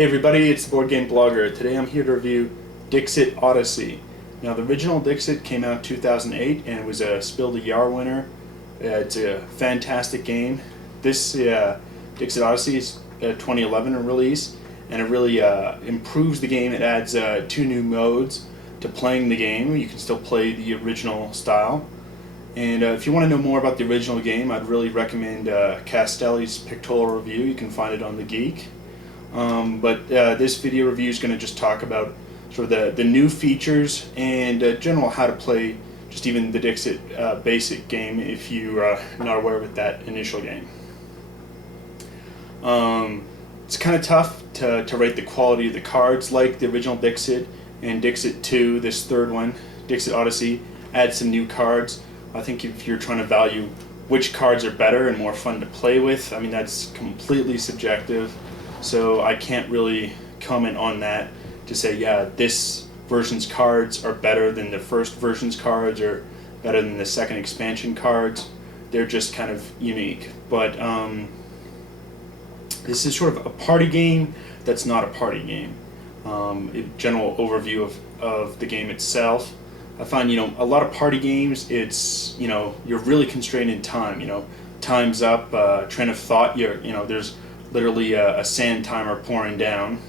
Hey everybody, it's the Board Game Blogger. Today I'm here to review Dixit Odyssey. Now the original Dixit came out in 2008 and it was a Spiel des Jahres winner. It's a fantastic game. This Dixit Odyssey is a 2011 release, and it really improves the game. It adds 2 new modes to playing the game. You can still play the original style. And if you want to know more about the original game, I'd really recommend Castelli's pictorial review. You can find it on The Geek. But this video review is going to just talk about sort of the new features and general how to play just even the Dixit basic game if you're not aware with that initial game. It's kind of tough to rate the quality of the cards like the original Dixit and Dixit 2, this third one, Dixit Odyssey, adds some new cards. I think if you're trying to value which cards are better and more fun to play with, I mean, that's completely subjective. So I can't really comment on that to say, yeah, this version's cards are better than the first version's cards or better than the second expansion cards. They're just kind of unique. But this is sort of a party game that's not a party game. A general overview of the game itself. I find, a lot of party games, it's, you're really constrained in time. Time's up, train of thought, there's literally a sand timer pouring down.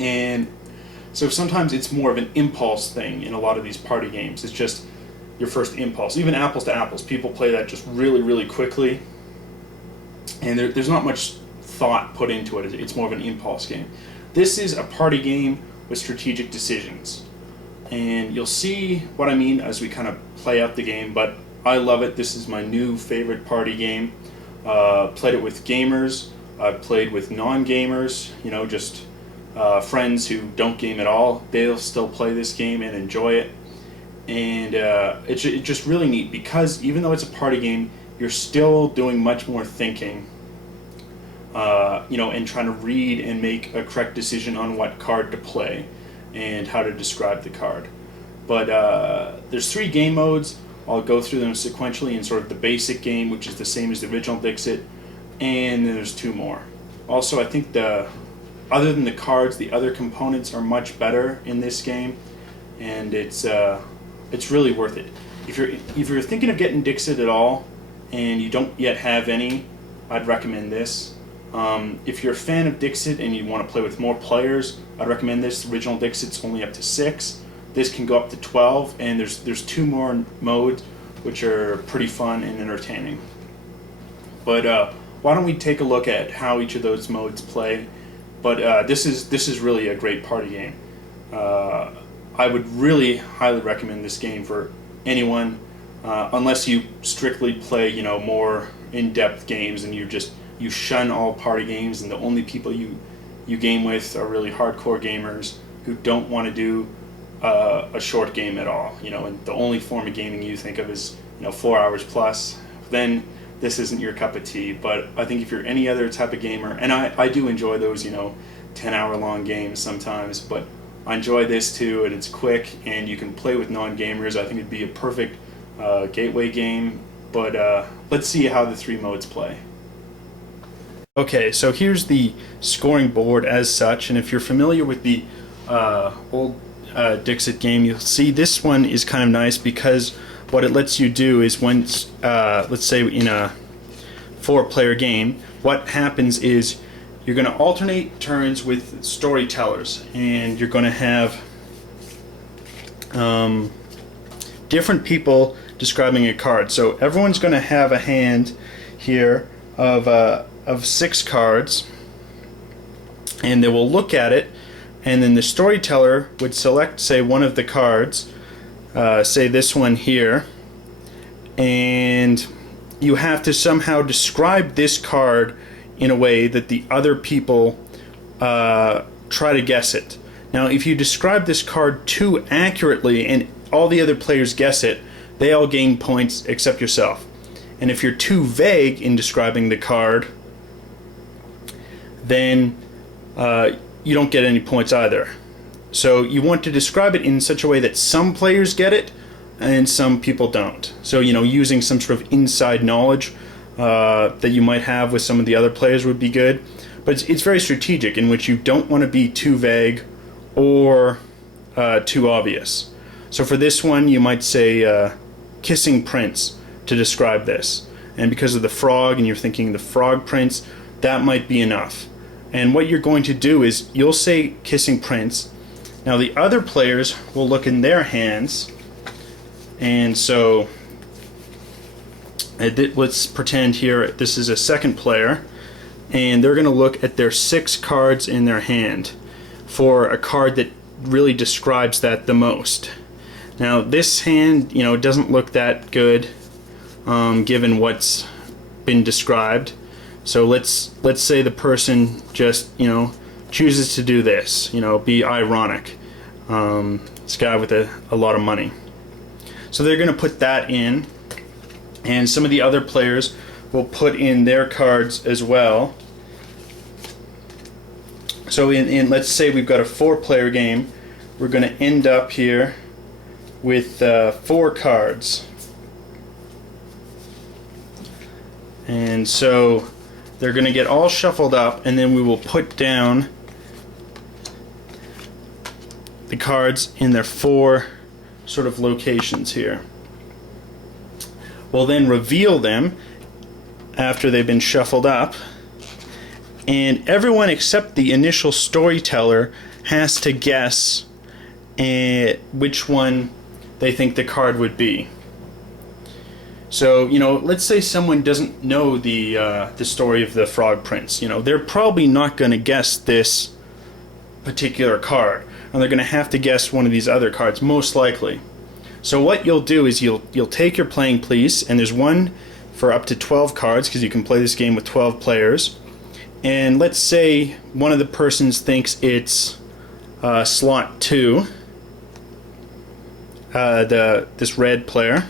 And so sometimes it's more of an impulse thing in a lot of these party games. It's just your first impulse. Even Apples to Apples, people play that just really, really quickly. And there's not much thought put into it. It's more of an impulse game. This is a party game with strategic decisions. And you'll see what I mean as we kind of play out the game, but I love it. This is my new favorite party game. Played it with gamers. I've played with non-gamers, just friends who don't game at all. They'll still play this game and enjoy it. And it's just really neat because even though it's a party game, you're still doing much more thinking, and trying to read and make a correct decision on what card to play and how to describe the card. But there's 3 game modes. I'll go through them sequentially in sort of the basic game, which is the same as the original Dixit, and then there's 2 more. Also, I think other than the cards, the other components are much better in this game, and it's really worth it. If you're thinking of getting Dixit at all, and you don't yet have any, I'd recommend this. If you're a fan of Dixit and you want to play with more players, I'd recommend this. The original Dixit's only up to 6. This can go up to 12, and there's 2 more modes which are pretty fun and entertaining. But why don't we take a look at how each of those modes play? But this is really a great party game. I would really highly recommend this game for anyone, unless you strictly play more in-depth games and you shun all party games, and the only people you game with are really hardcore gamers who don't want to do a short game at all, and the only form of gaming you think of is 4 hours plus. Then this isn't your cup of tea. But I think if you're any other type of gamer, and I do enjoy those 10-hour long games sometimes, but I enjoy this too, and it's quick and you can play with non-gamers. I think it'd be a perfect gateway game. But let's see how the 3 modes play. Okay, so here's the scoring board as such, and if you're familiar with the old Dixit game, you'll see this one is kind of nice because what it lets you do is once, let's say in a 4-player game, what happens is you're going to alternate turns with storytellers, and you're going to have different people describing a card. So everyone's going to have a hand here of 6 cards, and they will look at it, and then the storyteller would select, say, one of the cards, say this one here, and you have to somehow describe this card in a way that the other people try to guess it. Now, if you describe this card too accurately and all the other players guess it, they all gain points except yourself. And if you're too vague in describing the card, then you don't get any points either. So you want to describe it in such a way that some players get it and some people don't. So, using some sort of inside knowledge that you might have with some of the other players would be good. but it's very strategic, in which you don't want to be too vague or too obvious. So for this one, you might say kissing prince to describe this. And because of the frog, and you're thinking the frog prince, that might be enough. And what you're going to do is you'll say kissing prince. Now the other players will look in their hands, and so let's pretend here this is a second player, and they're going to look at their 6 cards in their hand for a card that really describes that the most. Now this hand, doesn't look that good given what's been described. So let's say the person just chooses to do this, be ironic. This guy with a lot of money. So they're going to put that in, and some of the other players will put in their cards as well. So in let's say we've got a 4-player game, we're going to end up here with 4 cards. And so they're going to get all shuffled up, and then we will put down the cards in their 4 sort of locations here. We'll then reveal them after they've been shuffled up, and everyone except the initial storyteller has to guess which one they think the card would be. So, let's say someone doesn't know the story of the Frog Prince. They're probably not going to guess this particular card, and they're going to have to guess one of these other cards, most likely. So what you'll do is you'll take your playing piece, and there's one for up to 12 cards, because you can play this game with 12 players. And let's say one of the persons thinks it's slot 2, this red player.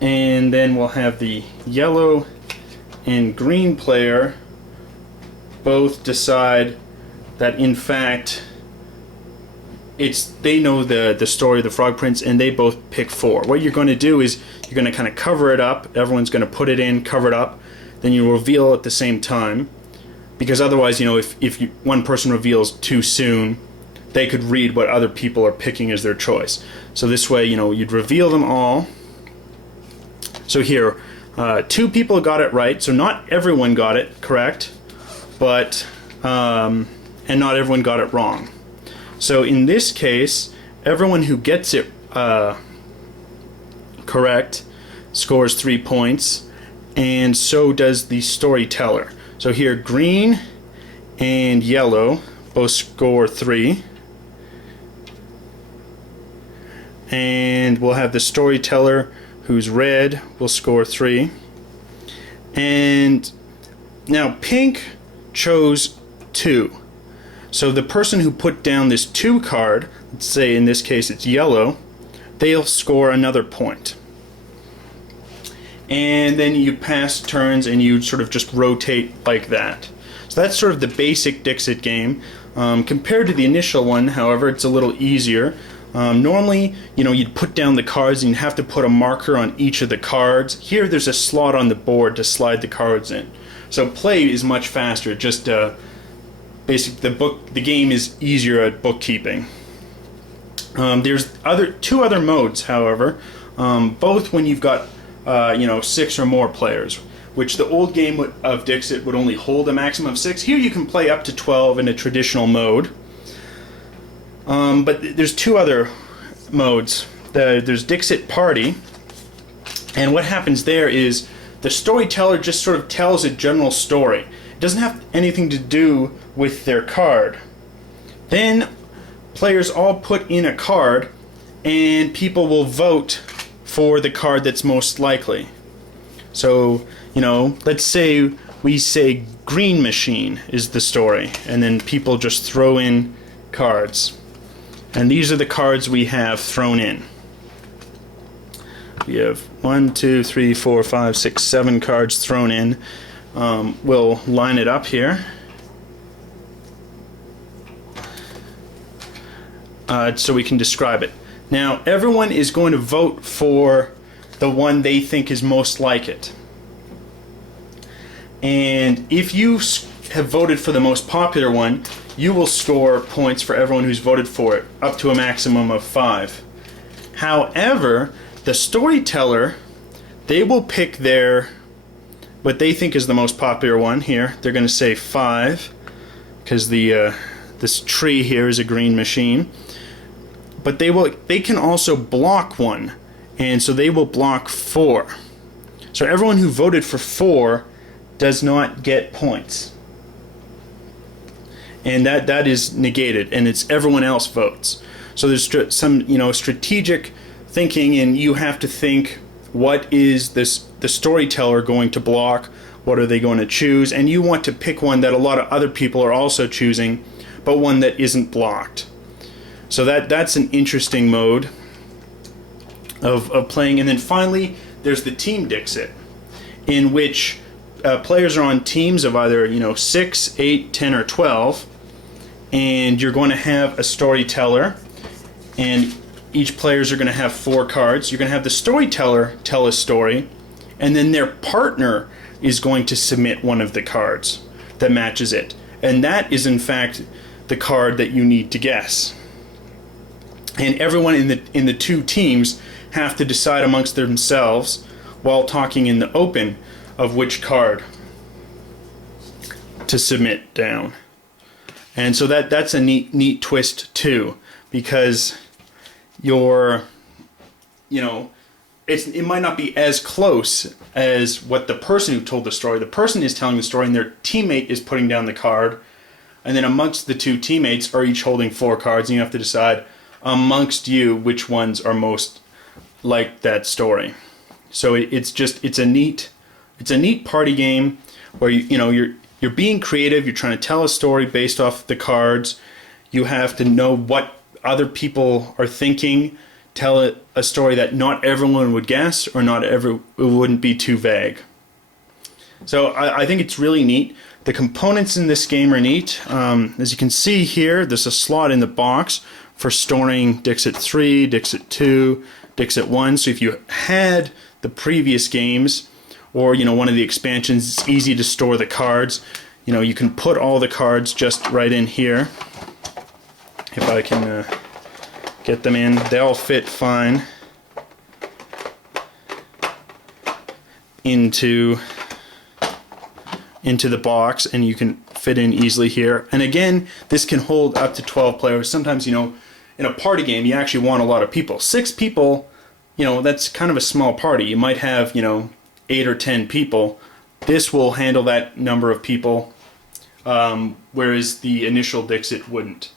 And then we'll have the yellow and green player both decide that in fact they know the story of the Frog Prince, and they both pick 4. What you're going to do is you're going to kind of cover it up. Everyone's going to put it in, cover it up, then you reveal at the same time, because otherwise, if one person reveals too soon, they could read what other people are picking as their choice. So this way, you'd reveal them all. So here, 2 people got it right, so not everyone got it correct, but and not everyone got it wrong. So in this case, everyone who gets it correct scores 3 points, and so does the storyteller. So here, green and yellow both score 3, and we'll have the storyteller, who's red, will score 3. And now pink chose 2. So the person who put down this 2 card, let's say in this case it's yellow, they'll score another point. And then you pass turns, and you sort of just rotate like that. So that's sort of the basic Dixit game. Compared to the initial one, however, it's a little easier. Normally, you'd put down the cards, and you'd have to put a marker on each of the cards. Here, there's a slot on the board to slide the cards in. So play is much faster. Just the game is easier at bookkeeping. There's 2 other modes, however, both when you've got 6 or more players, which the old game of Dixit would only hold a maximum of 6. Here you can play up to 12 in a traditional mode. But there's 2 other modes. There's Dixit Party, and what happens there is the storyteller just sort of tells a general story. It doesn't have anything to do with their card. Then players all put in a card, and people will vote for the card that's most likely. So, let's say we say green machine is the story, and then people just throw in cards. And these are the cards we have thrown in. We have 1, 2, 3, 4, 5, 6, 7 cards thrown in. We'll line it up here. So we can describe it. Now, everyone is going to vote for the one they think is most like it. And if you have voted for the most popular one, you will score points for everyone who's voted for it, up to a maximum of 5. However, the storyteller, they will pick what they think is the most popular one here. They're going to say 5, because this tree here is a green machine. But they can also block one, and so they will block 4. So everyone who voted for 4 does not get points. And that is negated, and it's everyone else votes. So there's some strategic thinking, and you have to think, what is the storyteller going to block? What are they going to choose? And you want to pick one that a lot of other people are also choosing, but one that isn't blocked. So that's an interesting mode of playing. And then finally, there's the Team Dixit, in which players are on teams of either 6, 8, 10, or 12, and you're going to have a storyteller, and each players are going to have 4 cards. You're going to have the storyteller tell a story, and then their partner is going to submit one of the cards that matches it, and that is in fact the card that you need to guess. And everyone in the 2 teams have to decide amongst themselves while talking in the open of which card to submit down. And so that's a neat twist too, because it might not be as close as what the person who told the story. The person is telling the story, and their teammate is putting down the card, and then amongst the 2 teammates are each holding 4 cards, and you have to decide amongst you which ones are most like that story. So it's a neat party game where you're being creative. You're trying to tell a story based off the cards. You have to know what other people are thinking. Tell a story that not everyone would guess, or it wouldn't be too vague. So I think it's really neat. The components in this game are neat. As you can see here, there's a slot in the box for storing Dixit 3, Dixit 2, Dixit 1. So if you had the previous games, or one of the expansions, it's easy to store the cards. You can put all the cards just right in here. If I can get them in, they all fit fine into the box, and you can fit in easily here. And again, this can hold up to 12 players. Sometimes, in a party game, you actually want a lot of people. 6 people, that's kind of a small party. You might have, 8 or 10 people. This will handle that number of people, whereas the initial Dixit wouldn't.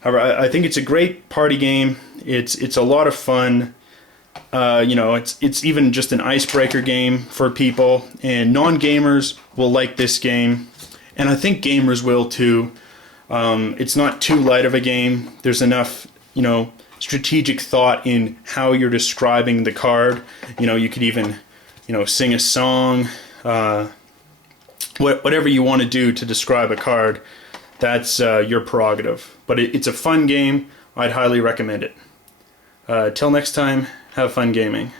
However, I think it's a great party game. It's a lot of fun. It's even just an icebreaker game for people, and non-gamers will like this game, and I think gamers will too. It's not too light of a game. There's enough, strategic thought in how you're describing the card. You could even, sing a song, whatever you want to do to describe a card. That's your prerogative. But it's a fun game. I'd highly recommend it. Till next time, have fun gaming.